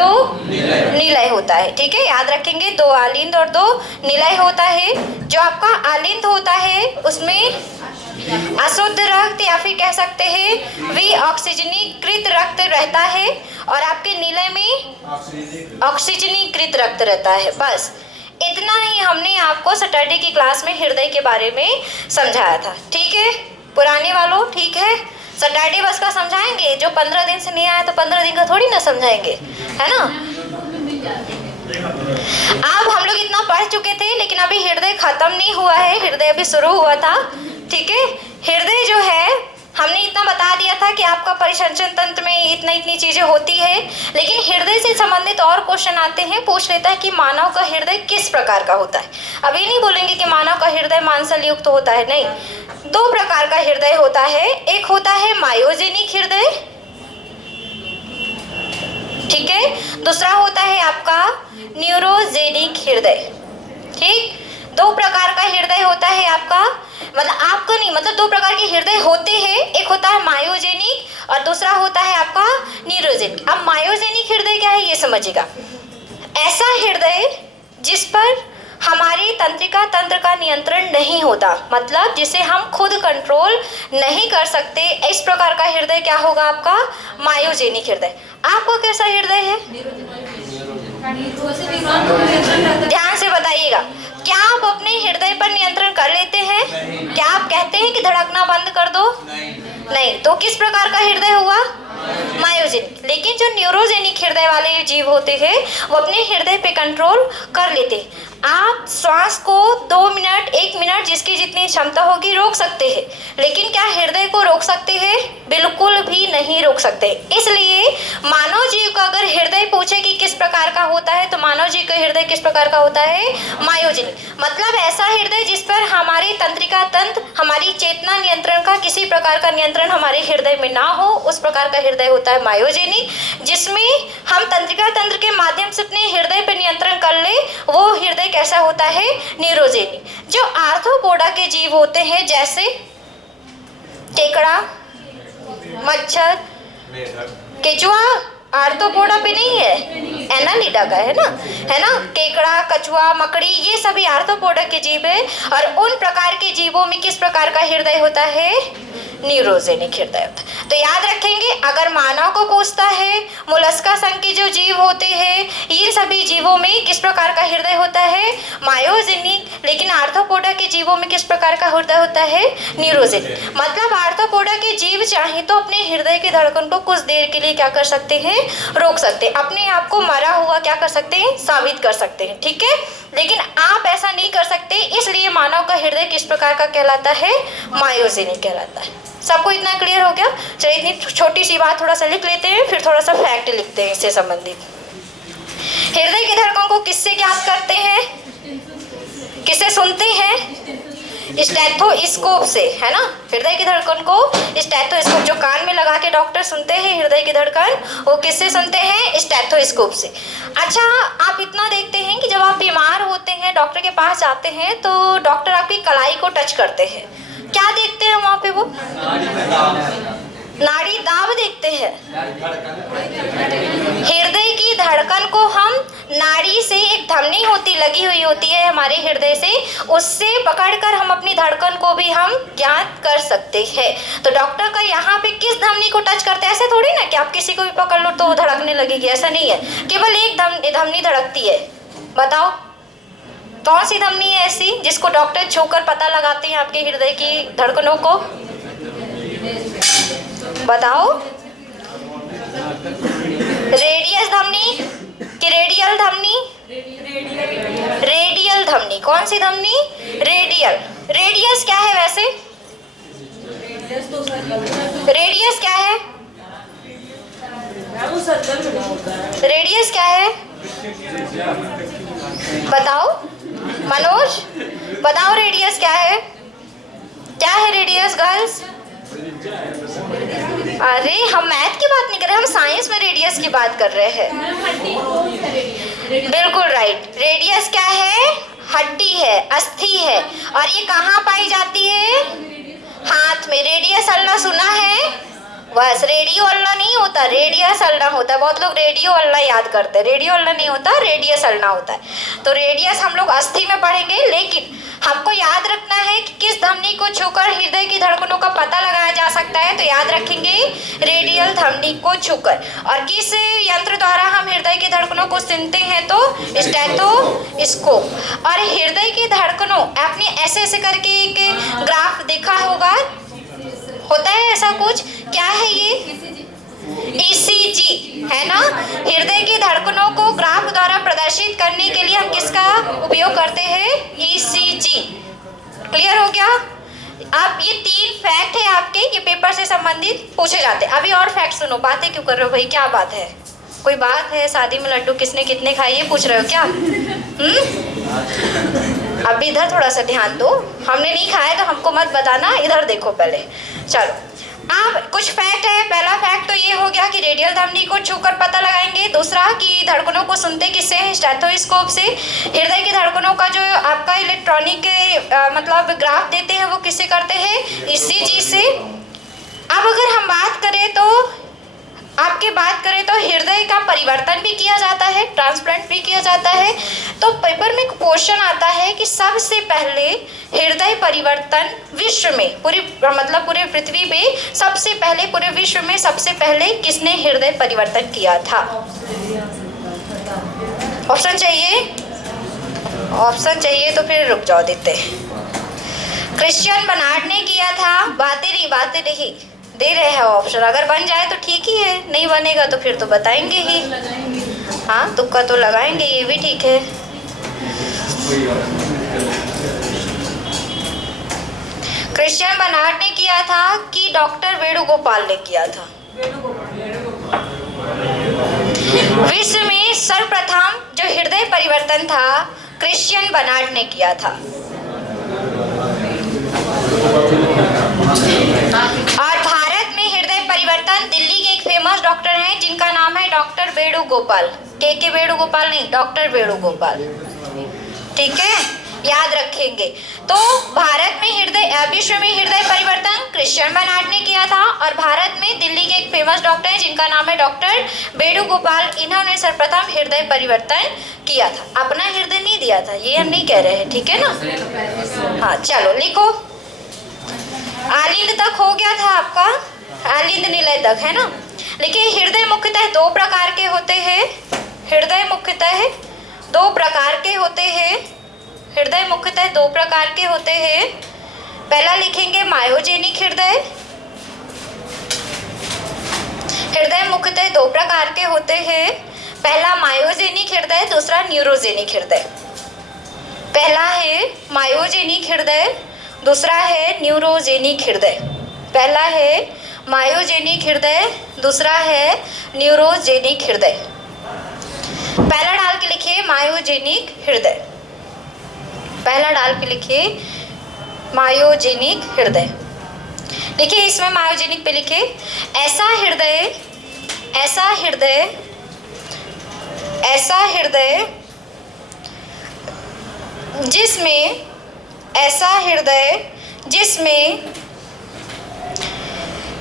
दो निलय होता है। ठीक है, याद रखेंगे, दो आलिंद और दो निलय होता है। जो आपका आलिंद होता है उसमें अशुद्ध रक्त या फिर कह सकते हैं विऑक्सीजनीकृत रक्त रहता है, और आपके निलय में ऑक्सीजनीकृत रक्त रहता है। बस इतना ही हमने आपको सैटरडे की क्लास में हृदय के बारे में समझाया था। ठीक है पुराने वालों, ठीक है, सैटरडे बस का समझाएंगे। जो 15 दिन से नहीं आया तो 15 दिन का थोड़ी ना समझाएंगे, है ना। अब हम लोग इतना पढ़ चुके थे, लेकिन अभी हृदय खत्म नहीं हुआ है, हृदय अभी शुरू हुआ था। ठीक है, हृदय जो है हमने इतना बता दिया था कि आपका परिसंचरण तंत्र में इतनी चीजें होती है, लेकिन हृदय से संबंधित और क्वेश्चन आते हैं, पूछ लेता है कि मानव का हृदय किस प्रकार का होता है। अभी नहीं बोलेंगे कि मानव का हृदय मांसल युक्त होता है, नहीं, दो प्रकार का हृदय होता है। एक होता है मायोजेनिक हृदय, ठीक है, दूसरा होता है आपका न्यूरोजेनिक हृदय। ठीक, दो प्रकार का हृदय होता है आपका, मतलब आपका नहीं, मतलब दो प्रकार के हृदय होते हैं, एक होता है मायोजेनिक और दूसरा होता है आपका न्यूरोजेनिक। अब मायोजेनिक हृदय क्या है ये समझिएगा, ऐसा हृदय जिस पर हमारे तंत्रिका तंत्र का नियंत्रण नहीं होता, मतलब जिसे हम खुद कंट्रोल नहीं कर सकते, इस प्रकार का हृदय क्या होगा आपका मायोजेनिक हृदय। आपका कैसा हृदय है ध्यान से बताइएगा, क्या आप अपने हृदय पर नियंत्रण कर लेते हैं? क्या आप कहते हैं कि धड़कना बंद कर दो? नहीं, तो किस प्रकार का हृदय हुआ मायोजेनिक। लेकिन जो न्यूरोजेनिक हृदय वाले जीव होते हैं वो अपने हृदय पे कंट्रोल कर लेते हैं। आप श्वास को 2 मिनट 1 मिनट जिसकी जितनी क्षमता होगी रोक सकते हैं, लेकिन क्या हृदय को रोक सकते हैं? बिल्कुल भी नहीं रोक सकते। इसलिए मानव जीव का अगर हृदय पूछे कि किस प्रकार का होता है, तो मानव जीव का हृदय किस प्रकार का होता है मायोजेनिक, मतलब ऐसा हृदय जिस पर हमारी तंत्रिका तंत्र, हमारी चेतना नियंत्रण का किसी प्रकार का नियंत्रण हमारे हृदय में ना हो, उस प्रकार का हृदय होता है मायोजेनिक। जिसमें हम तंत्रिका तंत्र के माध्यम से अपने हृदय पर नियंत्रण कर ले, वो हृदय कैसा होता है न्यूरोजेनिक। जो आर्थ्रोपोडा के जीव होते हैं जैसे केकड़ा, मच्छर, केचुआ आर्थ्रोपोडा पे नहीं है, एनालिडा का है ना, केकड़ा, कछुआ, मकड़ी, ये सभी आर्थ्रोपोडा के जीव है। और उन प्रकार के जीवों में किस प्रकार का हृदय होता है न्यूरोजेनिक हृदय होता है। तो याद रखेंगे, अगर मानव को पूछता है मोलस्का संघ के जो जीव होते हैं, इन सभी जीवों में किस प्रकार का हृदय होता है मायोजेनिक, लेकिन आर्थ्रोपोडा के जीवों में किस प्रकार का हृदय होता है न्यूरोजेनिक। मतलब आर्थ्रोपोडा के जीव चाहे तो अपने हृदय के धड़कन को कुछ देर के लिए क्या कर सकते हैं रोक सकते हैं, अपने आप को मरा हुआ क्या कर सकते हैं साबित कर सकते हैं। ठीक है, लेकिन आप ऐसा नहीं कर सकते, इसलिए मानव का हृदय किस प्रकार का कहलाता है मायोजेनिक कहलाता है। सबको इतना क्लियर हो गया? चलिए इतनी छोटी सी बात थोड़ा सा लिख लेते हैं, फिर थोड़ा सा फैक्ट लिखते हैं इससे संबंधित। हृदय की धड़कन को किससे ज्ञात करते हैं, किससे सुनते हैं? स्टेथोस्कोप से, है ना। हृदय की धड़कन को स्टेथोस्कोप, जो कान में लगा के डॉक्टर सुनते हैं हृदय की धड़कन, वो किससे सुनते हैं? स्टेथोस्कोप से। अच्छा, आप इतना देखते हैं कि जब आप बीमार होते हैं डॉक्टर के पास जाते हैं तो डॉक्टर आपकी कलाई को टच करते हैं, क्या देखते हैं वहाँ पे? वो नाड़ी दाब देखते हैं। हृदय की धड़कन को हम नाड़ी से, एक धमनी होती लगी हुई होती है हमारे हृदय से, उससे पकड़कर हम अपनी धड़कन को भी हम ज्ञात कर सकते हैं। तो डॉक्टर का यहाँ पे किस धमनी को टच करते हैं? ऐसे थोड़ी ना कि आप किसी को भी पकड़ लो तो धड़कने लगेगी, ऐसा नहीं है। केवल एक धमनी धड़कती है। बताओ कौन सी धमनी है ऐसी जिसको डॉक्टर छूकर पता लगाते हैं आपके हृदय की धड़कनों को? बताओ, रेडियस धमनी कि रेडियल धमनी? रेडियल धमनी। कौन सी धमनी? रेडियल। रेडियस क्या है वैसे? रेडियस क्या है? रेडियस क्या है बताओ मनोज, बताओ रेडियस क्या है? क्या है रेडियस गर्ल्स? अरे हम मैथ की बात नहीं कर रहे, हम साइंस में रेडियस की बात कर रहे हैं। बिल्कुल राइट। रेडियस क्या है? हड्डी है, अस्थि है। और ये कहाँ पाई जाती है? हाथ में। रेडियस हलना सुना है? बस रेडियो अल्ला नहीं होता, रेडियस अल्ला होता है। बहुत लोग रेडियो अल्ला याद करते हैं, रेडियो अल्ला नहीं होता, रेडियस अल्ला होता है। तो रेडियस हम लोग अस्थि में पढ़ेंगे, लेकिन हमको याद रखना है कि किस धमनी को छूकर हृदय की धड़कनों का पता लगाया जा सकता है। तो याद रखेंगे रेडियल धमनी को छूकर। और किस यंत्र द्वारा हम हृदय की धड़कनों को सुनते हैं? तो स्टेथोस्कोप। और हृदय की धड़कनों आपने ऐसे ऐसे करके एक ग्राफ देखा होगा, होता है ऐसा कुछ, क्या है ये? ECG है ना। हृदय की धड़कनों को ग्राफ द्वारा प्रदर्शित करने के लिए हम किसका उपयोग करते हैं? ECG। क्लियर हो गया? अब ये 3 फैक्ट है आपके, ये पेपर से संबंधित पूछे जाते हैं। अभी और फैक्ट सुनो। बातें क्यों कर रहे हो भाई, क्या बात है? कोई बात है? शादी में लड्डू किसने कितने खाए ये पूछ रहे हो क्या? अब इधर थोड़ा सा ध्यान दो। हमने नहीं खाया तो हमको मत बताना, इधर देखो पहले। चलो अब कुछ फैक्ट है। पहला फैक्ट तो ये हो गया कि रेडियल धमनी को छूकर पता लगाएंगे। दूसरा कि धड़कनों को सुनते किससे हैं? स्टेथोस्कोप से। हृदय की धड़कनों का जो आपका इलेक्ट्रॉनिक मतलब ग्राफ देते हैं वो किससे करते हैं? ECG से। अब अगर हम बात करें तो हृदय का परिवर्तन भी किया जाता है, ट्रांसप्लांट भी किया जाता है। तो पेपर में क्वेश्चन आता है कि सबसे पहले हृदय परिवर्तन विश्व में, पूरे पृथ्वी पे सबसे पहले, पूरे विश्व में सबसे पहले किसने हृदय परिवर्तन किया था? ऑप्शन चाहिए? ऑप्शन चाहिए तो फिर रुक जाओ, देते क्रिश्चियन बर्नार्ड ने किया था। बातें नहीं दे रहे हैं ऑप्शन। अगर बन जाए तो ठीक ही है, नहीं बनेगा तो फिर तो बताएंगे ही। हाँ, तुक्का तो लगाएंगे, ये भी ठीक है। क्रिश्चियन बर्नार्ड ने किया था कि डॉक्टर वेणुगोपाल ने किया था? विश्व में सर्वप्रथम जो हृदय परिवर्तन था क्रिश्चियन बर्नार्ड ने किया था। और भारत में हृदय परिवर्तन दिल्ली के एक फेमस डॉक्टर हैं जिनका नाम है डॉक्टर वेणुगोपाल। के वेणुगोपाल नहीं, डॉक्टर वेणुगोपाल। ठीक है, याद रखेंगे। तो भारत में विश्व में हृदय परिवर्तन क्रिश्चियन बर्नार्ड ने किया था। और भारत में दिल्ली के एक फेमस डॉक्टर हैं जिनका नाम है डॉक्टर वेणुगोपाल। इन्होंने सर्वप्रथम हृदय परिवर्तन किया था। अपना हृदय नहीं दिया था, ये हम नहीं कह रहे हैं, ठीक है ना। हाँ चलो लिखो। आलिंद तक हो गया था आपका, आलिंद निलय तक, है ना। लेकिन हृदय मुख्यतः 2 प्रकार के होते हैं। हृदय मुख्यतः 2 प्रकार के होते हैं। हृदय मुख्यतः 2 प्रकार के होते हैं। पहला लिखेंगे मायोजेनिक हृदय। हृदय मुख्यतः 2 प्रकार के होते हैं। पहला मायोजेनिक हृदय, दूसरा न्यूरोजेनिक हृदय। पहला है मायोजेनिक हृदय, दूसरा है न्यूरोजेनिक हृदय। पहला है मायोजेनिक हृदय, दूसरा है न्यूरोजेनिक हृदय। पहला डाल के लिखिए मायोजेनिक हृदय। पहला डाल के लिखिए मायोजेनिक हृदय। देखिए इसमें मायोजेनिक पे लिखिए ऐसा हृदय जिसमें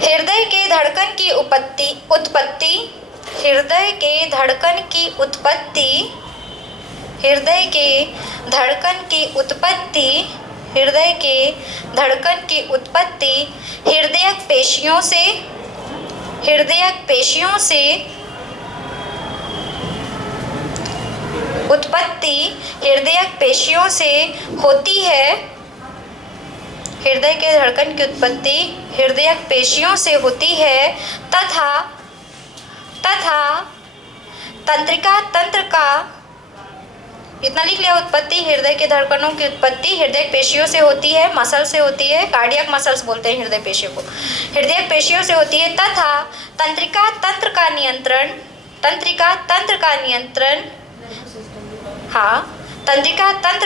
हृदय के धड़कन की उत्पत्ति हृदय के धड़कन की उत्पत्ति हृदयक पेशियों से होती है। हृदय के धड़कन की उत्पत्ति हृदयक पेशियों से होती है तथा तंत्रिका तंत्र का, इतना लिख लिया, उत्पत्ति हृदय के धड़कनों की उत्पत्ति हृदय पेशियों से होती है, मसल से होती है, कार्डियक मसल्स बोलते हैं हृदय पेशियों को, हृदय पेशियों से होती है तथा तंत्रिका तंत्र का नियंत्रण तंत्रिका तंत्र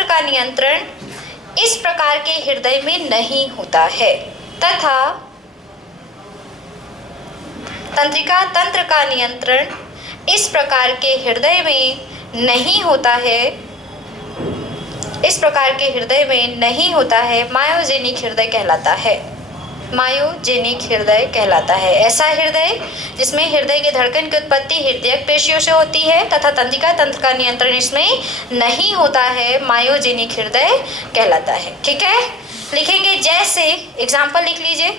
का नियंत्रण इस प्रकार के हृदय में नहीं होता है तथा तंत्रिका तंत्र का नियंत्रण इस प्रकार के हृदय में नहीं होता है, इस प्रकार के हृदय में नहीं होता है, मायोजेनिक हृदय कहलाता है। मायोजेनिक हृदय कहलाता है। ऐसा हृदय जिसमें हृदय की धड़कन की उत्पत्ति हृदयक पेशियों से होती है तथा तंत्रिका तंत्र का नियंत्रण इसमें नहीं होता है, मायोजेनिक हृदय कहलाता है। ठीक है, लिखेंगे जैसे एग्जाम्पल लिख लीजिए।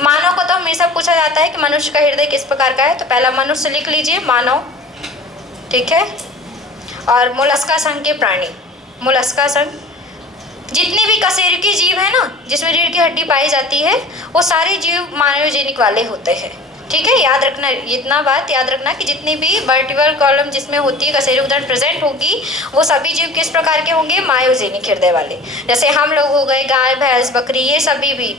मानव को तो हमेशा पूछा जाता है कि मनुष्य का हृदय किस प्रकार का है, तो पहला मनुष्य लिख लीजिए, मानव। ठीक है, और मोलस्का संघ के प्राणी, मोलस्का संघ, जितने भी कशेरुकी जीव है ना जिसमें रीढ़ की हड्डी पाई जाती है वो सारे जीव मायोजेनिक वाले होते हैं। ठीक है, याद रखना, इतना बात याद रखना कि जितनी भी वर्टिब्रल कॉलम जिसमें होती है कशेरुक ग्रंथि प्रेजेंट होगी वो सभी जीव किस प्रकार के होंगे, मायोजेनिक हृदय वाले। जैसे हम लोग हो गए, गाय भैंस बकरी, ये सभी भी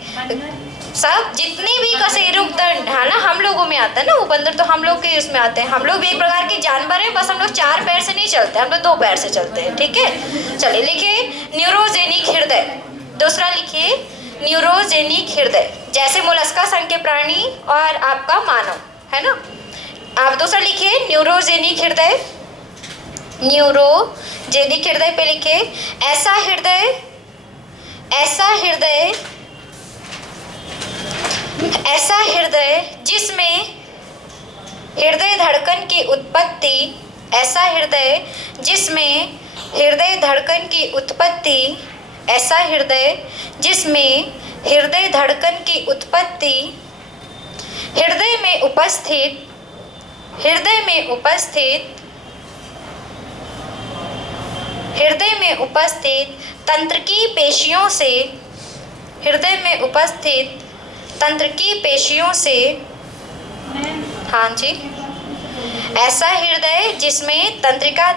सब जितने भी कशेरुक दंड है ना हम लोगों में आता है ना, वो बंदर तो हम लोग के उसमें आते हैं। हम लोग भी एक प्रकार के जानवर हैं, बस हम लोग 4 पैर से नहीं चलते, हम लोग 2 पैर से चलते हैं। ठीक है, चलिए लिखिए न्यूरोजेनिक हृदय। दूसरा लिखिए न्यूरोजेनिक हृदय, जैसे मोलस्का संघ के प्राणी और आपका मानव है ना। आप दूसरा लिखिए न्यूरोजेनिक हृदय, न्यूरोजेनिक हृदय पे लिखिए ऐसा हृदय, ऐसा हृदय, ऐसा हृदय जिसमें हृदय धड़कन की उत्पत्ति, ऐसा हृदय जिसमें हृदय धड़कन की उत्पत्ति, ऐसा हृदय जिसमें हृदय धड़कन की उत्पत्ति हृदय में उपस्थित, हृदय में उपस्थित, हृदय में उपस्थित तंत्रिकी पेशियों से, हृदय में उपस्थित तंत्रिकी पेशियों से, हाँ जी, ऐसा हृदय जिसमें तंत्रिका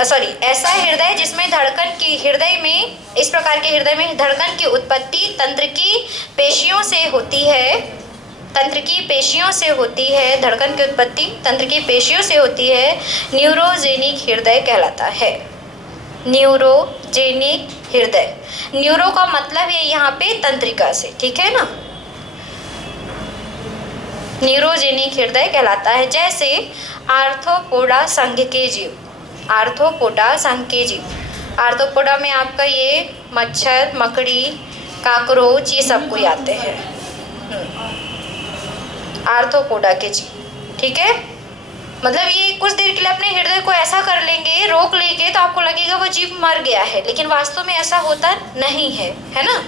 ऐसा हृदय जिसमें धड़कन की, हृदय में इस प्रकार के हृदय में धड़कन की उत्पत्ति तंत्रिकी पेशियों से होती है, तंत्रिकी पेशियों से होती है, धड़कन की उत्पत्ति तंत्रिकी पेशियों से होती है, न्यूरोजेनिक हृदय कहलाता है। न्यूरोजेनिक हृदय, न्यूरो का मतलब है यहाँ पे तंत्रिका से, ठीक है ना, न्यूरोजेनिक हृदय कहलाता है। जैसे आर्थ्रोपोडा संघ के जीव, आर्थ्रोपोडा संघ के जीव, आर्थ्रोपोडा में आपका ये मच्छर, मकड़ी, काकरोच ये सब कोई आते हैं, आर्थ्रोपोडा के जीव। ठीक है, मतलब ये कुछ देर के लिए अपने हृदय को ऐसा कर लेंगे, रोक लेंगे, तो आपको लगेगा वो जीव मर गया है, लेकिन वास्तव में ऐसा होता नहीं है, है ना।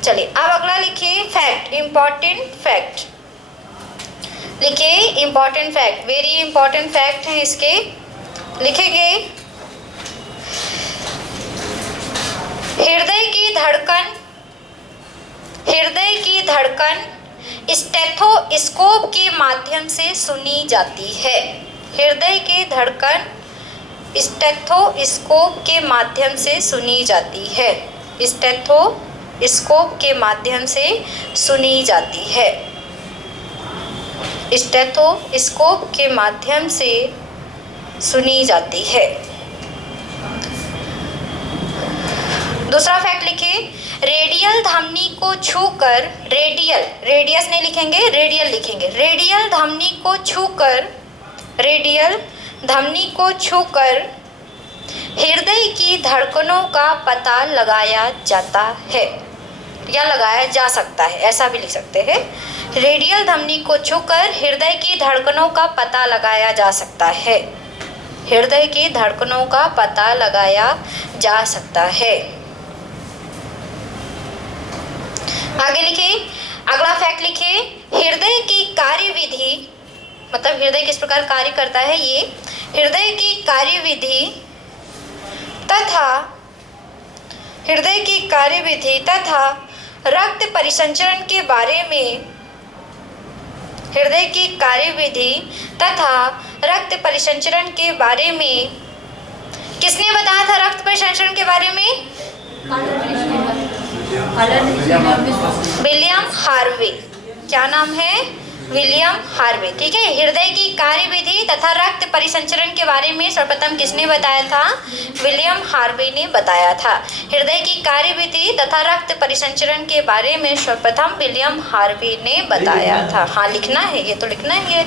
चलिए अब अगला लिखिए फैक्ट, इम्पॉर्टेंट फैक्ट लिखिए, important fact, very important fact है इसके, लिखेंगे हृदय की धड़कन, हृदय की धड़कन स्टेथोस्कोप के माध्यम से सुनी जाती है। हृदय की धड़कन स्टेथोस्कोप के माध्यम से सुनी जाती है, स्टेथोस्कोप के माध्यम से सुनी जाती है, स्टेथोस्कोप के माध्यम से सुनी जाती है। दूसरा फैक्ट लिखिए रेडियल धमनी को छूकर, रेडियल, रेडियस नहीं लिखेंगे, रेडियल लिखेंगे, रेडियल धमनी को छूकर, रेडियल धमनी को छूकर हृदय की धड़कनों का पता लगाया जाता है या लगाया जा सकता है, ऐसा भी लिख सकते हैं। रेडियल धमनी को छूकर हृदय की धड़कनों का पता लगाया जा सकता है, हृदय की धड़कनों का पता लगाया जा सकता है। आगे लिखिए, अगला फैक्ट लिखिए हृदय की कार्यविधि, मतलब हृदय किस प्रकार कार्य करता है, ये हृदय की कार्यविधि तथा हृदय की कार्यविधि तथा रक्त परिसंचरण के बारे में, हृदय की कार्यविधि तथा रक्त परिसंचरण के बारे में किसने बताया था, रक्त परिसंचरण के बारे में, विलियम हार्वे, क्या नाम है, विलियम हार्वे। ठीक है, हृदय की कार्यविधि तथा रक्त परिसंचरण के बारे में सर्वप्रथम किसने बताया था, विलियम हार्वे ने बताया था। हृदय की कार्यविधि तथा रक्त परिसंचरण के बारे में सर्वप्रथम विलियम हार्वे ने बताया था। हाँ लिखना है, ये तो लिखना है, ये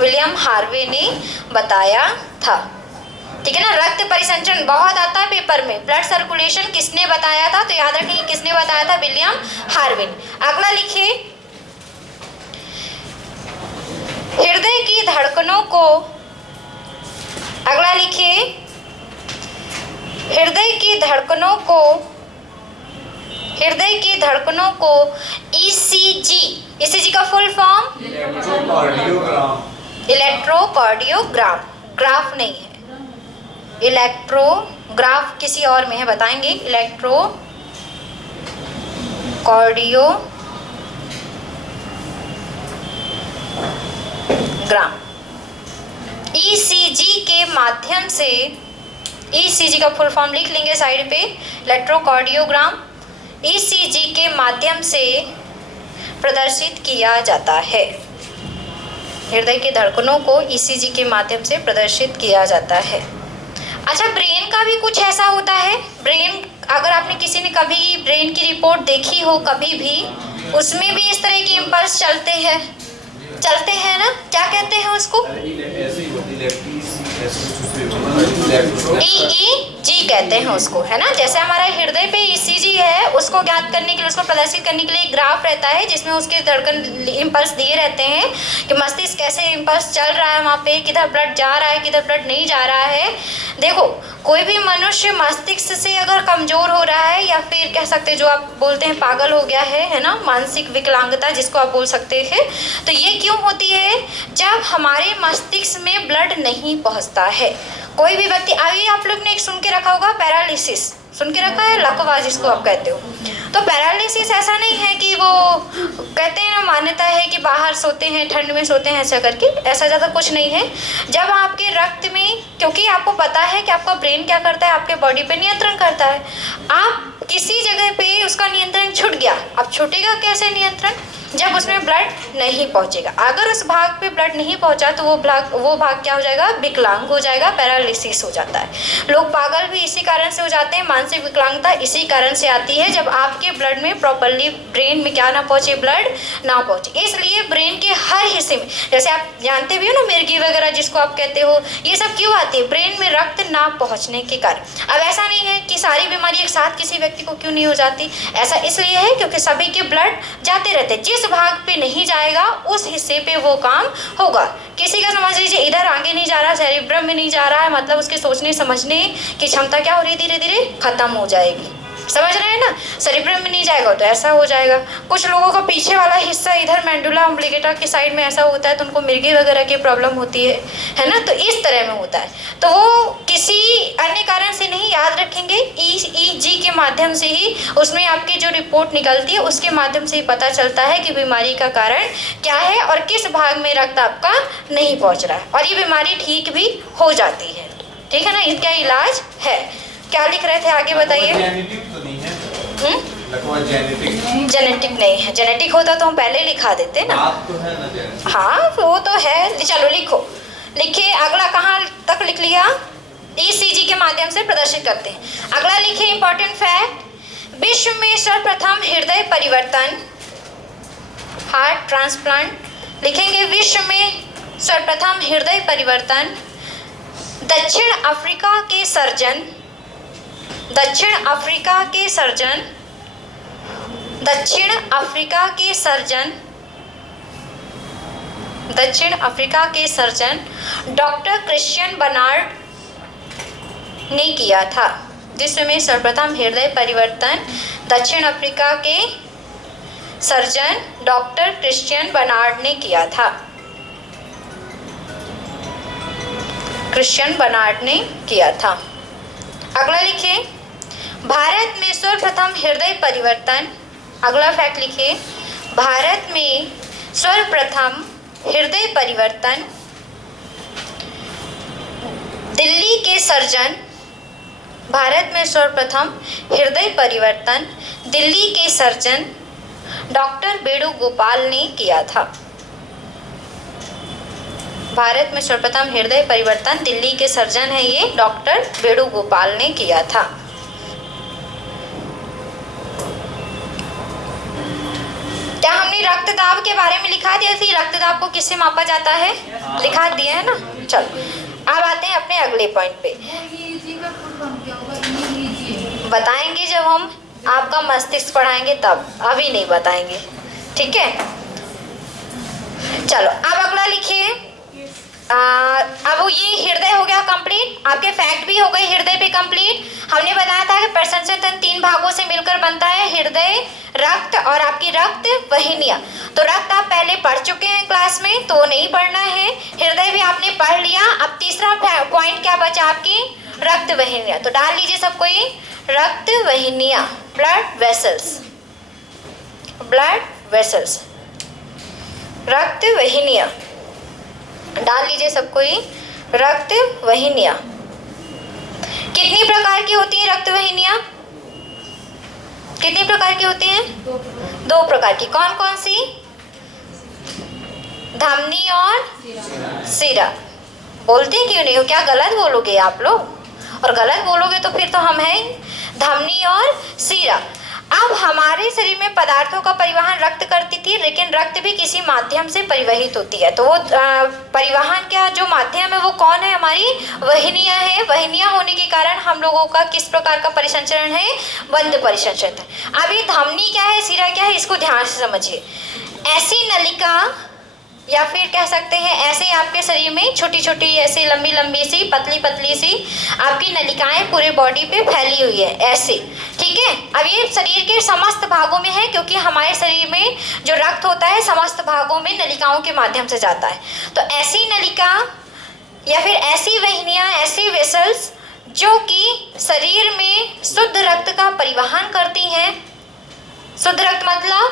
विलियम हार्वे ने बताया था। ठीक है ना। रक्त परिसंचरण बहुत आता है पेपर में, ब्लड सर्कुलेशन किसने बताया था, तो याद रखिए किसने बताया था, विलियम हार्विन। अगला लिखिए, हृदय की धड़कनों को, अगला लिखिए, हृदय की धड़कनों को, हृदय की धड़कनों को ईसीजी, ईसीजी का फुल फॉर्म इलेक्ट्रोकार्डियोग्राम, ग्राफ नहीं है, इलेक्ट्रोग्राफ किसी और में है, बताएंगे। इलेक्ट्रोकार्डियोग्राम, ईसीजी के माध्यम से, ईसीजी का फुल फॉर्म लिख लेंगे साइड पे, इलेक्ट्रोकार्डियोग्राम ईसीजी के माध्यम से प्रदर्शित किया जाता है। हृदय की धड़कनों को ईसीजी के माध्यम से प्रदर्शित किया जाता है। अच्छा, ब्रेन का भी कुछ ऐसा होता है। ब्रेन, अगर आपने किसी ने कभी ब्रेन की रिपोर्ट देखी हो कभी भी, उसमें भी इस तरह की इम्पल्स चलते हैं ना, क्या कहते हैं उसको, ईईजी कहते हैं उसको, है ना। जैसे हमारा हृदय पे ईसीजी है, उसको ज्ञात करने के लिए, उसको प्रदर्शित करने के लिए एक ग्राफ रहता है जिसमें उसके धड़कन इम्पल्स दिए रहते हैं कि मस्तिष्क कैसे इम्पल्स चल रहा है, वहाँ पे किधर ब्लड जा रहा है, किधर ब्लड नहीं जा रहा है। देखो, कोई भी मनुष्य मस्तिष्क से अगर कमज़ोर हो रहा है, या फिर कह सकते हैं जो आप बोलते हैं पागल हो गया है ना, मानसिक विकलांगता जिसको आप बोल सकते हैं, तो ये क्यों होती है, जब हमारे मस्तिष्क में ब्लड नहीं पहुँचता है। कोई भी व्यक्ति, अभी आप लोग ने एक सुन के रखा होगा पैरालिसिस, सुन के रखा है, लकवा जिसको आप कहते हो। तो पैरालिसिस ऐसा नहीं है कि वो कहते हैं ना, मान्यता है कि बाहर सोते हैं, ठंड में सोते हैं, ऐसा करके, ऐसा ज़्यादा कुछ नहीं है। जब आपके रक्त में, क्योंकि आपको पता है कि आपका ब्रेन क्या करता है, आपके बॉडी पे नियंत्रण करता है, आप किसी जगह पे उसका नियंत्रण छूट गया, अब छूटेगा कैसे नियंत्रण, जब उसमें ब्लड नहीं पहुंचेगा। अगर उस भाग पे ब्लड नहीं पहुंचा तो वो भाग क्या हो जाएगा, विकलांग हो जाएगा, पैरालिसिस हो जाता है। लोग पागल भी इसी कारण से हो जाते हैं, मानसिक विकलांगता इसी कारण से आती है, जब आपके ब्लड में प्रॉपरली, ब्रेन में क्या ना पहुंचे, ब्लड ना पहुंचे। इसलिए ब्रेन के हर हिस्से में, जैसे आप जानते भी हो ना, मिर्गी वगैरह जिसको आप कहते हो, ये सब क्यों आती है, ब्रेन में रक्त ना पहुँचने के कारण। अब ऐसा नहीं है कि सारी बीमारी एक साथ किसी व्यक्ति को क्यों नहीं हो जाती, ऐसा इसलिए है क्योंकि सभी के ब्लड जाते रहते हैं, जिस भाग पे नहीं जाएगा उस हिस्से पे वो काम होगा। किसी का समझ लीजिए इधर आगे नहीं जा रहा, सेरिब्रम में नहीं जा रहा है, मतलब उसके सोचने समझने की क्षमता क्या हो रही है, धीरे धीरे खत्म हो जाएगी, समझ रहे हैं ना। सेरिब्रम में नहीं जाएगा तो ऐसा हो जाएगा। कुछ लोगों का पीछे वाला हिस्सा इधर मेंडुला ऑब्लिगेटा की साइड में ऐसा होता है, तो उनको मिर्गी वगैरह की प्रॉब्लम होती है ना, तो इस तरह में होता है। तो वो किसी अन्य कारण से नहीं, याद रखेंगे ईईजी के माध्यम से ही, उसमें आपकी जो रिपोर्ट निकलती है उसके माध्यम से ही पता चलता है कि बीमारी का कारण क्या है और किस भाग में रक्त आपका नहीं पहुँच रहा है, और ये बीमारी ठीक भी हो जाती है, ठीक है ना। इसका इलाज है। क्या लिख रहे थे, आगे बताइए। जेनेटिक नहीं है, जेनेटिक होता तो हम पहले लिखा देते ना, तो है ना, हाँ वो तो है। चलो लिखो, लिखिए। अगला कहाँ तक लिख लिया, ईसीजी के माध्यम से प्रदर्शित करते हैं। अगला लिखिए, इंपॉर्टेंट फैक्ट, विश्व में सर्वप्रथम हृदय परिवर्तन, हार्ट ट्रांसप्लांट लिखेंगे, विश्व में सर्वप्रथम हृदय परिवर्तन दक्षिण अफ्रीका के सर्जन, दक्षिण अफ्रीका के सर्जन, दक्षिण अफ्रीका के सर्जन, दक्षिण अफ्रीका के सर्जन डॉक्टर क्रिश्चियन बर्नार्ड ने किया था। विश्व में सर्वप्रथम हृदय परिवर्तन दक्षिण अफ्रीका के सर्जन डॉक्टर क्रिश्चियन बर्नार्ड ने किया था, क्रिश्चियन बर्नार्ड ने किया था। अगला लिखिए, भारत में सर्वप्रथम हृदय परिवर्तन, अगला फैक्ट लिखिए, भारत में सर्वप्रथम हृदय परिवर्तन दिल्ली के सर्जन, भारत में सर्वप्रथम हृदय परिवर्तन दिल्ली के सर्जन डॉक्टर वेणुगोपाल ने किया था। भारत में सर्वप्रथम हृदय परिवर्तन दिल्ली के सर्जन है ये डॉक्टर वेणुगोपाल ने किया था। क्या हमने रक्तदाब के बारे में लिखा दिया थी, रक्तदाब को किससे मापा जाता है, लिखा दिया है ना। चलो अब आते हैं अपने अगले पॉइंट पे। बताएंगे जब हम आपका मस्तिष्क पढ़ाएंगे तब, अभी नहीं बताएंगे, ठीक है। चलो अब अगला लिखिए। अब ये हृदय हो गया कंप्लीट, आपके फैक्ट भी हो गए हृदय पे कंप्लीट। हमने बताया था कि प्रशंसन तंत्र 3 भागों से मिलकर बनता है, हृदय, रक्त और आपकी रक्त वाहिनियां। तो रक्त आप पहले पढ़ चुके हैं क्लास में, तो नहीं पढ़ना है। हृदय भी आपने पढ़ लिया। अब तीसरा पॉइंट क्या बचा आपकी, रक्त वाहिनियां। तो डाल लीजिए सब कोई, रक्त वाहिनियां, ब्लड वेसल्स, ब्लड वेसल्स, रक्त वाहिनियां डाल लीजिए सब कोई, रक्त वाहिनियां। कितनी प्रकार की होती हैं रक्त वाहिनियां, कितनी प्रकार की होती हैं, 2 प्रकार की। कौन कौन सी, धमनी और सिरा। बोलते क्यों नहीं हो, क्या गलत बोलोगे आप लोग, और गलत बोलोगे तो फिर तो हम हैं, धमनी और सिरा। अब हमारे शरीर में पदार्थों का परिवहन रक्त करती थी, लेकिन रक्त भी किसी माध्यम से परिवहित होती है। तो वो परिवहन का जो माध्यम है वो कौन है, हमारी वाहिनियां है। वाहिनियां होने के कारण हम लोगों का किस प्रकार का परिसंचरण है, बंद परिसंचरण है। अब ये धमनी क्या है, सिरा क्या है, इसको ध्यान से समझिए। ऐसी नलिका या फिर कह सकते हैं ऐसे आपके शरीर में छोटी छोटी ऐसे लंबी लंबी सी पतली पतली सी आपकी नलिकाएं पूरे बॉडी पे फैली हुई है ऐसे, ठीक है। अब ये शरीर के समस्त भागों में है, क्योंकि हमारे शरीर में जो रक्त होता है समस्त भागों में नलिकाओं के माध्यम से जाता है। तो ऐसी नलिका या फिर ऐसी वाहिनियां, ऐसी वेसल्स जो कि शरीर में शुद्ध रक्त का परिवहन करती हैं। शुद्ध रक्त मतलब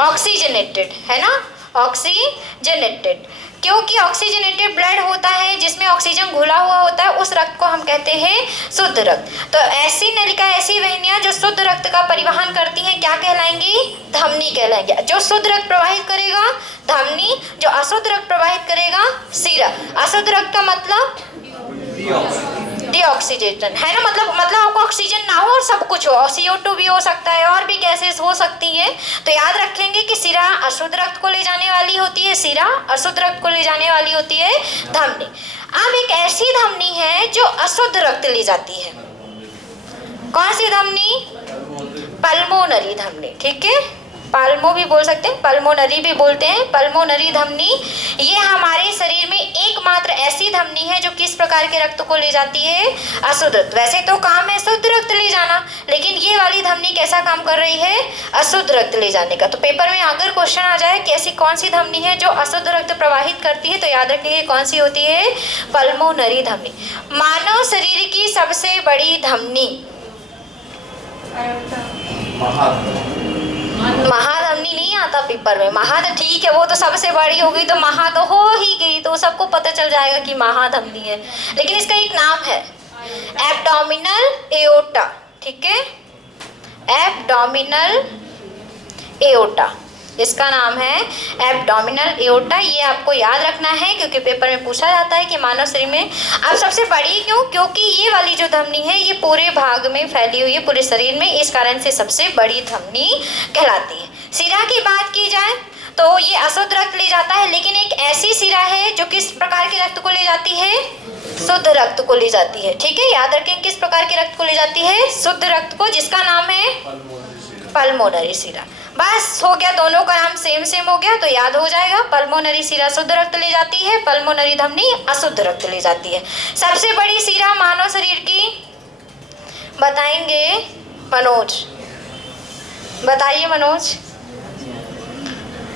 ऑक्सीजनेटेड, है ना, ऑक्सीजनेटेड। क्योंकि ऑक्सीजनेटेड ब्लड होता है जिसमें ऑक्सीजन घुला हुआ होता है, उस रक्त को हम कहते हैं शुद्ध रक्त। तो ऐसी नलिका, ऐसी वाहिनियां जो शुद्ध रक्त का परिवहन करती हैं क्या कहलाएंगी, धमनी कहलाएंगी। जो शुद्ध रक्त प्रवाहित करेगा धमनी, जो अशुद्ध रक्त प्रवाहित करेगा सिरा। अशुद्ध रक्त का मतलब डीऑक्सीजेशन, है ना, मतलब आपको ऑक्सीजन ना हो और सब कुछ हो, CO2 भी हो सकता है और भी गैसेस हो सकती हैं। तो याद रखेंगे कि सिरा अशुद्ध रक्त को ले जाने वाली होती है, सिरा अशुद्ध रक्त को ले जाने वाली होती है धमनी। अब एक ऐसी धमनी है जो अशुद्ध रक्त ले जाती है, कौन सी धमनी, पल्मोनरी धमनी, ठीक है। पाल्मो भी बोल सकते हैं, पल्मोनरी भी बोलते हैं, पल्मोनरी धमनी। ये हमारे शरीर में एकमात्र ऐसी धमनी है जो किस प्रकार के रक्त को ले जाती है, अशुद्ध रक्त। वैसे तो काम है शुद्ध रक्त ले जाना, लेकिन ये वाली धमनी कैसा काम कर रही है, अशुद्ध रक्त ले जाने का। तो पेपर में अगर क्वेश्चन आ जाए कि ऐसी कौन सी धमनी है जो अशुद्ध रक्त प्रवाहित करती है, तो याद रखिए कौन सी होती है, पल्मोनरी धमनी। मानव शरीर की सबसे बड़ी धमनी महाधमनी नहीं आता पेपर में, महा तो ठीक है, वो तो सबसे बड़ी होगी तो महा तो हो ही गई, तो सबको पता चल जाएगा कि महाधमनी है, लेकिन इसका एक नाम है एब्डोमिनल एओर्टा, ठीक है, एब्डोमिनल एओर्टा, इसका नाम है एब्डोमिनल एओर्टा। ये आपको याद रखना है क्योंकि पेपर में पूछा जाता है कि मानव शरीर में अब सबसे बड़ी क्यों, क्योंकि ये वाली जो धमनी है ये पूरे भाग में फैली हुई है, पूरे शरीर में, इस कारण से सबसे बड़ी धमनी कहलाती है। सिरा की बात की जाए तो ये अशुद्ध रक्त ले जाता है, लेकिन एक ऐसी सिरा है जो किस प्रकार के रक्त को ले जाती है, शुद्ध रक्त को ले जाती है, ठीक है। याद रखें किस प्रकार के रक्त को ले जाती है, शुद्ध रक्त को, जिसका नाम है पल्मोनरी सिरा। बस हो गया, दोनों का नाम सेम सेम हो गया तो याद हो जाएगा। पल्मोनरी सिरा शुद्ध रक्त ले जाती है, पल्मोनरी धमनी अशुद्ध रक्त ले जाती है। सबसे बड़ी सिरा मानव शरीर की बताएंगे मनोज, बताइए मनोज,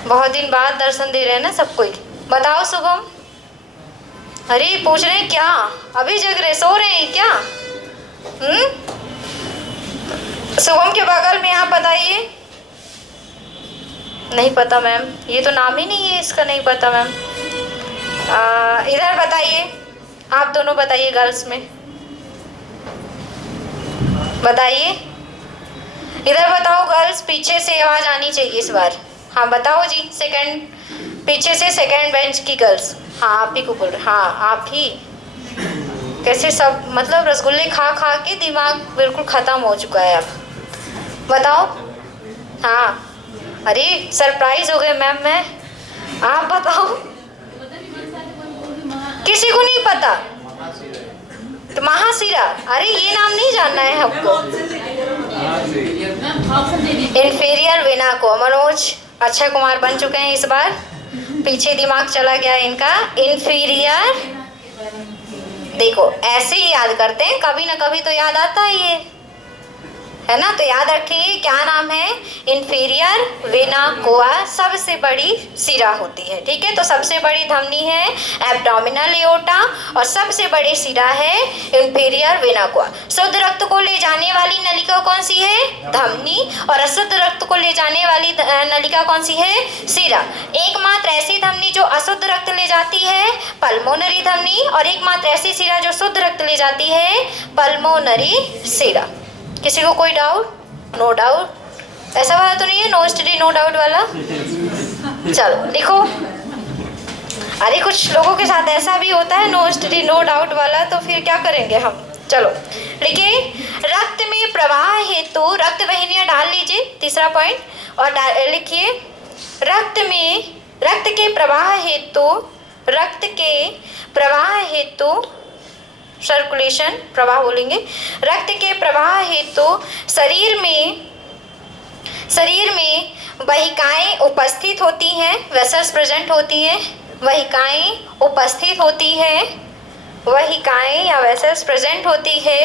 बहुत दिन बाद दर्शन दे रहे हैं ना सबको, बताओ शुभम। अरे पूछ रहे हैं क्या, अभी जग रहे, सो रहे हैं क्या? शुभम के बगल में आप बताइए। नहीं पता मैम, ये तो नाम ही नहीं है इसका, नहीं पता मैम। इधर बताइए, आप दोनों बताइए, गर्ल्स में बताइए, इधर बताओ गर्ल्स, पीछे से आवाज़ आनी चाहिए इस बार। हाँ बताओ जी, सेकंड, पीछे से सेकंड बेंच की गर्ल्स। हाँ आप ही को बोल रहे, हाँ आप ही। कैसे सब, मतलब रसगुल्ले खा खा के दिमाग बिल्कुल ख़त्म हो चुका है अब, बताओ। हाँ अरे सरप्राइज हो गए मैम, मैं, आप बताओ। किसी को नहीं पता? तो महाशिरा, अरे ये नाम नहीं जानना है हमको। इंफीरियर वेना को, मनोज अक्षय कुमार बन चुके हैं इस बार, पीछे दिमाग चला गया इनका। इंफीरियर, देखो ऐसे ही याद करते हैं, कभी ना कभी तो याद आता है ये, है ना? तो याद रखिए क्या नाम है? इंफीरियर वेना कोआ, सबसे बड़ी सिरा होती है। ठीक है, तो सबसे बड़ी धमनी है एब्डोमिनल एओर्टा और सबसे बड़ी सिरा है इंफीरियर वेना कोआ। शुद्ध रक्त को ले जाने वाली नलिका कौन सी है? धमनी। और अशुद्ध रक्त को ले जाने वाली नलिका कौन सी है? सिरा। एकमात्र ऐसी धमनी जो अशुद्ध रक्त ले जाती है पल्मोनरी धमनी, और एकमात्र ऐसी सिरा जो शुद्ध रक्त ले जाती है पल्मोनरी सिरा। किसी को कोई डाउट? नो डाउट, ऐसा वाला तो नहीं है नो स्टडी नो डाउट वाला? चलो लिखो। अरे कुछ लोगों के साथ ऐसा भी होता है नो स्टडी नो डाउट वाला, तो फिर क्या करेंगे हम? चलो लिखिए, रक्त में प्रवाह हेतु, रक्त वाहिनियां डाल लीजिए तीसरा पॉइंट, और लिखिए रक्त के प्रवाह हेतु, रक्त के प्रवाह हेतु, सर्कुलेशन प्रवाह बोलेंगे, रक्त के प्रवाह हेतु शरीर में वाहिकाएं उपस्थित होती हैं, वेसल्स प्रेजेंट होती हैं, वाहिकाएं उपस्थित होती हैं, वाहिकाएं या वेसल्स प्रेजेंट होती है।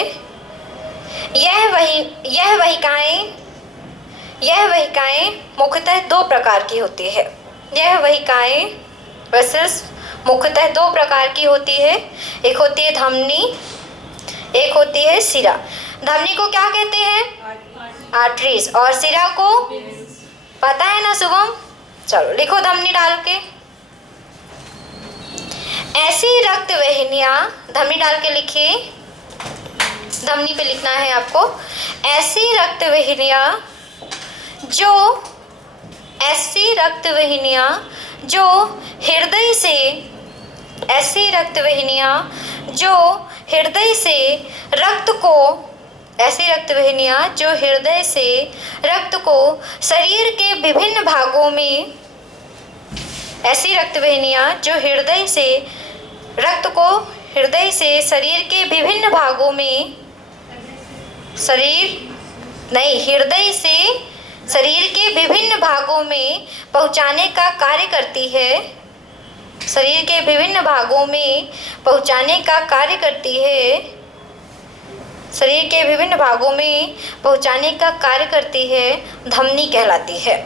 यह वाहिकाएं मुख्यतः दो प्रकार की होती है। यह वाहिकाएं वेसल्स मुख्यतः दो प्रकार की होती है, एक होती है धमनी, एक होती है सिरा। धमनी को क्या कहते हैं? आर्टरीज। और सिरा को पता है ना शुभम? चलो लिखो धमनी डाल के। ऐसी रक्त वाहिनियां, धमनी डाल के लिखिए, धमनी पे लिखना है आपको। ऐसी रक्त वाहिनियां जो हृदय से, ऐसी रक्त वाहिनियां जो हृदय से रक्त को, ऐसी रक्त वाहिनियां जो हृदय से रक्त को शरीर के विभिन्न भागों में, ऐसी रक्त वाहिनियां जो हृदय से रक्त को, हृदय से शरीर के विभिन्न भागों में, हृदय से शरीर के विभिन्न भागों में पहुंचाने का कार्य करती है, शरीर के विभिन्न भागों में पहुंचाने का कार्य करती है, शरीर के विभिन्न भागों में पहुंचाने का कार्य करती है, धमनी कहलाती है।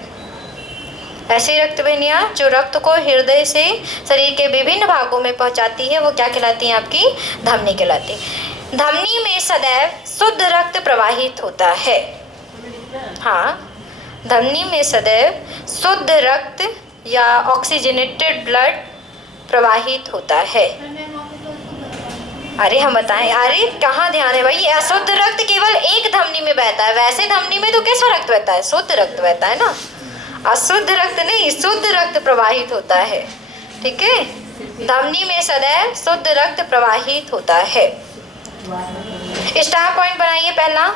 ऐसी रक्त वाहिनियां जो रक्त को हृदय से शरीर के विभिन्न भागों में पहुंचाती है, वो क्या कहलाती है? आपकी धमनी कहलाती है। धमनी में सदैव शुद्ध रक्त प्रवाहित होता है। हाँ, धमनी में सदैव शुद्ध रक्त या ऑक्सीजनेटेड ब्लड प्रवाहित होता है। अरे हम बताएं, अरे कहाँ ध्यान है भाई? अशुद्ध रक्त केवल एक धमनी में बहता है, वैसे धमनी में तो कैसा रक्त बहता है? शुद्ध रक्त बहता है ना, अशुद्ध रक्त नहीं, शुद्ध रक्त प्रवाहित होता है। ठीक है, धमनी में सदैव शुद्ध रक्त प्रवाहित होता है। स्टार पॉइंट बनाइए पहला,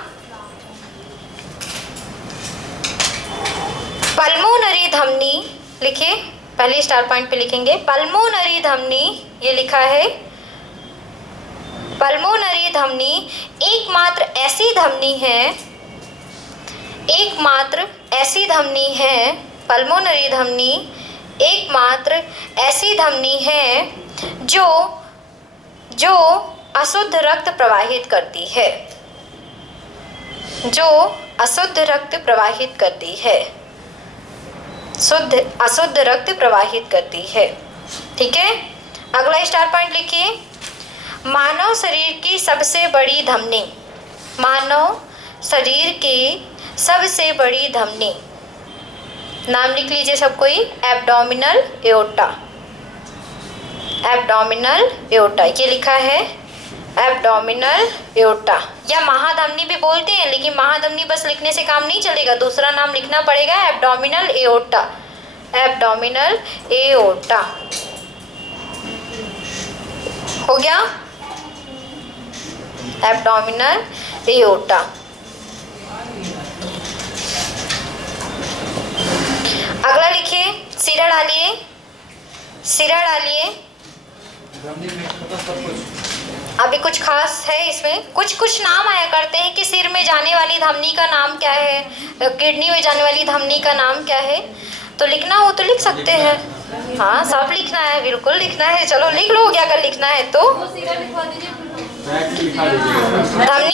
पल्मोनरी धमनी लिखिए, पहले स्टार पॉइंट पे लिखेंगे पल्मोनरी धमनी, ये लिखा है पल्मोनरी धमनी एकमात्र ऐसी धमनी है, एकमात्र ऐसी धमनी है, पल्मोनरी धमनी एकमात्र ऐसी धमनी है जो अशुद्ध रक्त प्रवाहित करती है, जो अशुद्ध रक्त प्रवाहित करती है, अशुद्ध रक्त प्रवाहित करती है। ठीक है, अगला स्टार पॉइंट लिखिए, मानव शरीर की सबसे बड़ी धमनी, मानव शरीर की सबसे बड़ी धमनी, नाम लिख लीजिए सब कोई, एब्डोमिनल एओर्टा, एब्डोमिनल एओर्टा, ये लिखा है एब्डोमिनल एओर्टा, या महाधमनी भी बोलते हैं, लेकिन महाधमनी बस लिखने से काम नहीं चलेगा, दूसरा नाम लिखना पड़ेगा, एब्डोमिनल एओर्टा, एब्डोमिनल एओर्टा। हो गया, एब्डोमिनल एओर्टा। अगला लिखिए, सिरा डालिए, सिरा डालिए, अभी कुछ खास है इसमें, कुछ नाम आया करते हैं कि सिर में जाने वाली धमनी का नाम क्या है, किडनी में जाने वाली धमनी का नाम क्या है, तो लिखना हो तो लिख सकते हैं। हाँ सब लिखना है, बिल्कुल लिखना है, चलो लिख लो क्या अगर लिखना है तो। धमनी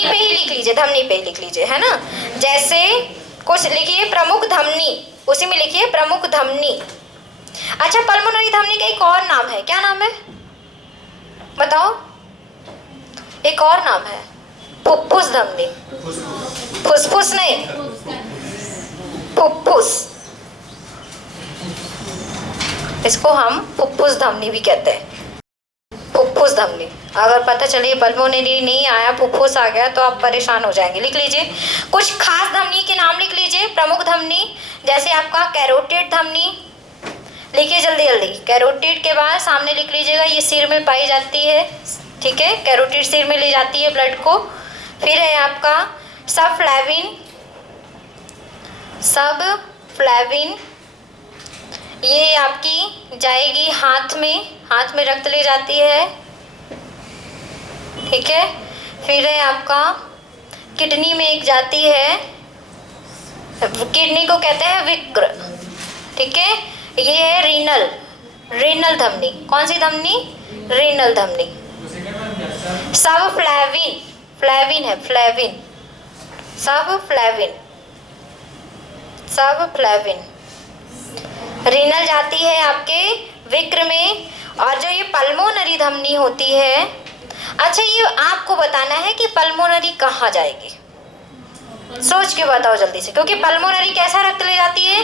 पे ही लिख लीजिए, धमनी पे ही लिख लीजिए, है ना। जैसे कुछ लिखिए प्रमुख धमनी, उसी में लिखिए प्रमुख धमनी। अच्छा पल्मोनरी धमनी का एक और नाम है, क्या नाम है बताओ? एक और नाम है फुफ्फुस धमनी। फुसफुस नहीं, फुफ्फुस, इसको हम फुफ्फुस धमनी भी कहते हैं। फुफ्फुस धमनी, अगर पता चले पल्मोनरी नहीं आया फुफ्फुस आ गया तो आप परेशान हो जाएंगे। लिख लीजिए कुछ खास धमनी के नाम लिख लीजिए। प्रमुख धमनी जैसे आपका कैरोटिड धमनी, लिखिए जल्दी जल्दी। कैरोटिड के बाद सामने लिख लीजिएगा, ये सिर में पाई जाती है, ठीक है, कैरोटिड सिर में ले जाती है ब्लड को। फिर है आपका सबफ्लैविन, सबफ्लैविन ये आपकी जाएगी हाथ में रक्त ले जाती है, ठीक है। फिर है आपका किडनी में एक जाती है, किडनी को कहते हैं विक्र, ठीक है। ये है रीनल धमनी, कौन सी धमनी? रीनल धमनी। सबफ्लैविन, फ्लैविन है, फ्लैविन, सबफ्लैविन रीनल जाती है आपके विक्र में। और जो ये पल्मोनरी धमनी होती है, अच्छा ये आपको बताना है कि पल्मोनरी कहाँ जाएगी, सोच के बताओ जल्दी से, क्योंकि पल्मोनरी कैसा रक्त ले जाती है?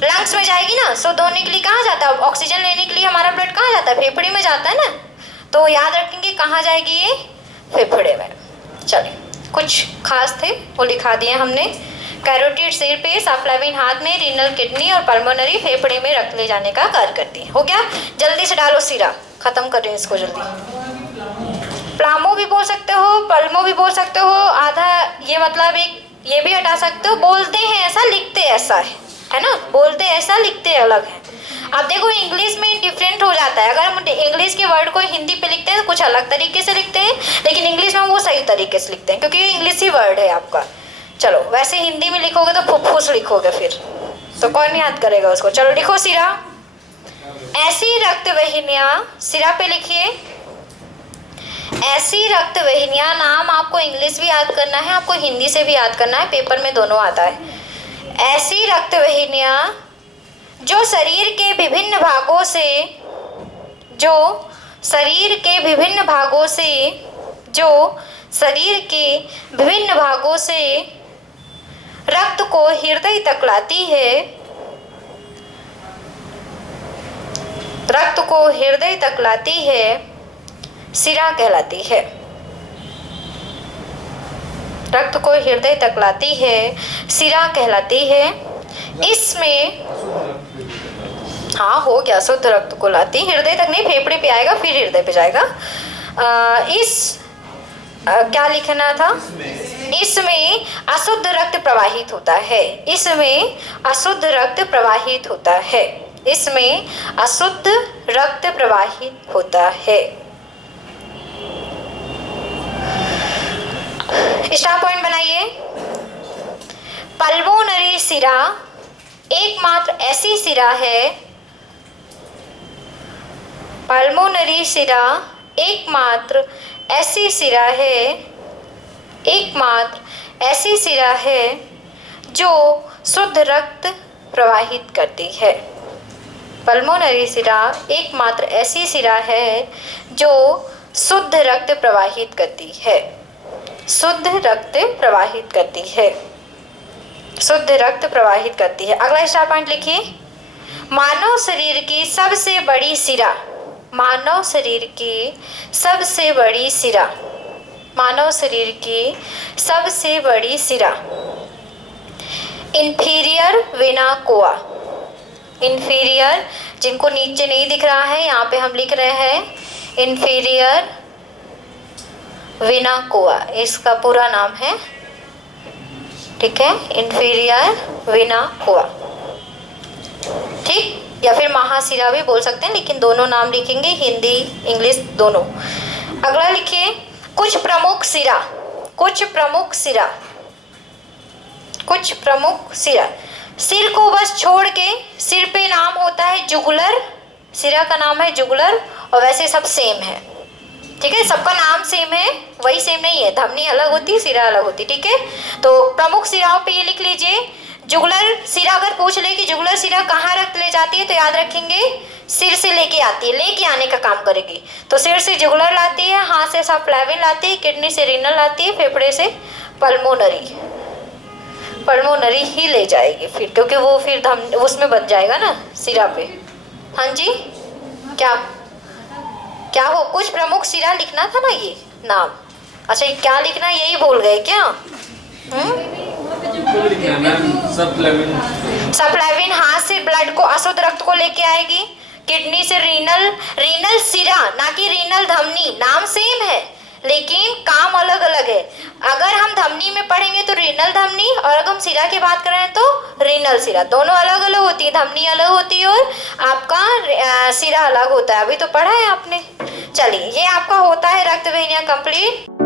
लंग्स में जाएगी ना, सो धोने के लिए कहाँ जाता है? ऑक्सीजन लेने के लिए हमारा ब्लड कहाँ जाता है? फेफड़े में जाता है ना, तो याद रखेंगे कहाँ जाएगी ये? फेफड़े में। चलिए कुछ खास थे वो लिखा दिए हमने। कैरोटिड सिर पे, सबफ्लैविन हाथ में, रीनल किडनी और पल्मोनरी फेफड़े में रक्त ले जाने का कार्य करती है। हो गया, जल्दी से डालो सिरा, खत्म करें इसको जल्दी। प्लामो भी बोल सकते हो, पल्मो भी बोल सकते हो, आधा ये मतलब एक ये भी हटा सकते हो। बोलते हैं ऐसा, लिखते ऐसा है ना, बोलते ऐसा लिखते अलग है। अब देखो इंग्लिश में डिफरेंट हो जाता है, अगर हम इंग्लिश के वर्ड को हिंदी पे लिखते हैं तो कुछ अलग तरीके से लिखते हैं, लेकिन इंग्लिश में वो सही तरीके से लिखते हैं क्योंकि ये इंग्लिश ही वर्ड है आपका। चलो वैसे हिंदी में लिखोगे तो फुफ्फुस लिखोगे, फिर तो कौन याद करेगा उसको। चलो लिखो सिरा, ऐसी रक्त वाहिनियां, सिरा पे लिखिए ऐसी रक्त वाहिनियां। नाम आपको इंग्लिश भी याद करना है, आपको हिंदी से भी याद करना है, पेपर में दोनों आता है। ऐसी रक्त वाहिनियां जो शरीर के विभिन्न भागों से, जो शरीर के विभिन्न भागों से, जो शरीर के विभिन्न भागों से रक्त को हृदय तक लाती है, रक्त को हृदय तक लाती है, सिरा कहलाती है। रक्त को हृदय तक लाती है, सिरा कहलाती है। इसमें हाँ हो गया, शुद्ध रक्त को लाती, हृदय तक नहीं, फेफड़े पे आएगा फिर हृदय पे जाएगा। क्या लिखना था? इसमें अशुद्ध रक्त प्रवाहित होता है, इसमें अशुद्ध रक्त प्रवाहित होता है, इसमें अशुद्ध रक्त प्रवाहित होता है। स्टार पॉइंट बनाइए। पल्मोनरी सिरा एकमात्र ऐसी सिरा है, पल्मोनरी सिरा एकमात्र ऐसी सिरा है, एकमात्र ऐसी सिरा है जो शुद्ध रक्त प्रवाहित करती है। पल्मोनरी सिरा एकमात्र ऐसी सिरा है जो शुद्ध रक्त प्रवाहित करती है, शुद्ध रक्त प्रवाहित करती है, शुद्ध रक्त प्रवाहित करती है। अगला स्टार पॉइंट लिखिए। मानव शरीर की सबसे बड़ी सिरा, मानव शरीर की सबसे बड़ी सिरा, मानव शरीर की सबसे बड़ी सिरा इंफीरियर वेना कोआ। इंफीरियर, जिनको नीचे नहीं दिख रहा है यहाँ पे हम लिख रहे हैं इंफीरियर वेना कोआ, इसका पूरा नाम है, ठीक है, इंफीरियर वेना कोआ, ठीक। या फिर महाशिरा भी बोल सकते हैं, लेकिन दोनों नाम लिखेंगे, हिंदी इंग्लिश दोनों। अगला लिखिए कुछ प्रमुख सिरा। कुछ प्रमुख सिरा, कुछ प्रमुख सिरा। सिर को बस छोड़ के सिर पे नाम होता है जुगुलर, सिरा का नाम है जुगुलर, और वैसे सब सेम है, ठीक है, सबका नाम सेम है, वही सेम नहीं है, धमनी अलग होती है, सिरा अलग होती है, ठीक है। तो प्रमुख सिराओं पे ये लिख लीजिए, जुगुलर सिरा अगर पूछ ले कि जुगुलर सिरा कहाँ रक्त ले जाती है, तो याद रखेंगे सिर से लेके आती है, लेके आने का काम करेगी। तो सिर से जुगुलर लाती है, हाथ से सबक्लेविन लाती है, किडनी से रीनल लाती है, फेफड़े से पल्मोनरी, पल्मोनरी ही ले जाएगी फिर, क्योंकि वो फिर उसमें बन जाएगा ना सिरा पे। हाँ जी, क्या क्या हो, कुछ प्रमुख सिरा लिखना था ना ये नाम। अच्छा ये क्या लिखना, यही भूल गए क्या? सबक्लेविन हाथ से ब्लड को, अशुद्ध रक्त को लेके आएगी, किडनी से रीनल, रीनल सिरा ना कि रीनल धमनी, नाम सेम है लेकिन काम अलग अलग है। अगर हम धमनी में पढ़ेंगे तो रीनल धमनी, और अगर हम सिरा की बात करें तो रीनल सिरा, दोनों अलग अलग होती है, धमनी अलग होती है और आपका सिरा अलग होता है, अभी तो पढ़ा है आपने। चलिए ये आपका होता है रक्त वाहिनियां कंप्लीट।